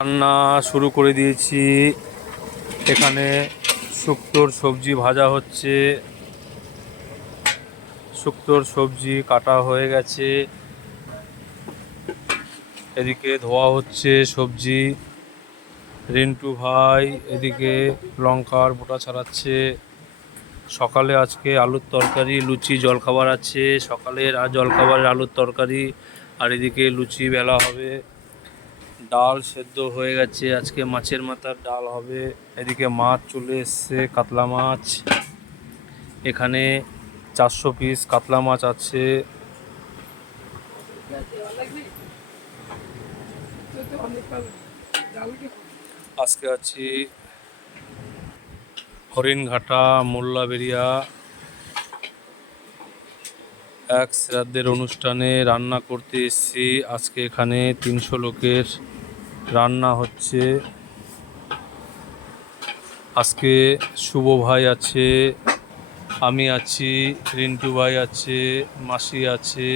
রান্না শুরু করে দিয়েছি। এখানে শুক্তোর সবজি ভাজা হচ্ছে। শুক্তোর সবজি কাটা হয়ে গেছে, এদিকে ধোয়া হচ্ছে সবজি। রিন্টু ভাই এদিকে লঙ্কার বোটা ছাড়াচ্ছে। সকালে আজকে আলুর তরকারি, লুচি, জলখাবার আছে। সকালের আর জলখাবারের আলুর তরকারি, আর এদিকে লুচি বেলা হবে। ডাল সেদ্ধ হয়ে গেছে, আজকে মাছের মাথার ডাল হবে। এদিকে মাছ চলে এসছে, কাতলা মাছ। এখানে 400 পিস কাতলা মাছ আছে। আজকে আছি হরিণঘাটা মোল্লাবেড়িয়া এক শ্রাদ্ধের অনুষ্ঠানে রান্না করতে এসেছি। আজকে এখানে 300 লোকের রান্না হচ্ছে। আজকে শুভ ভাই আছে, আমি আছি, রিন্টু ভাই আছে, মাসি আছে,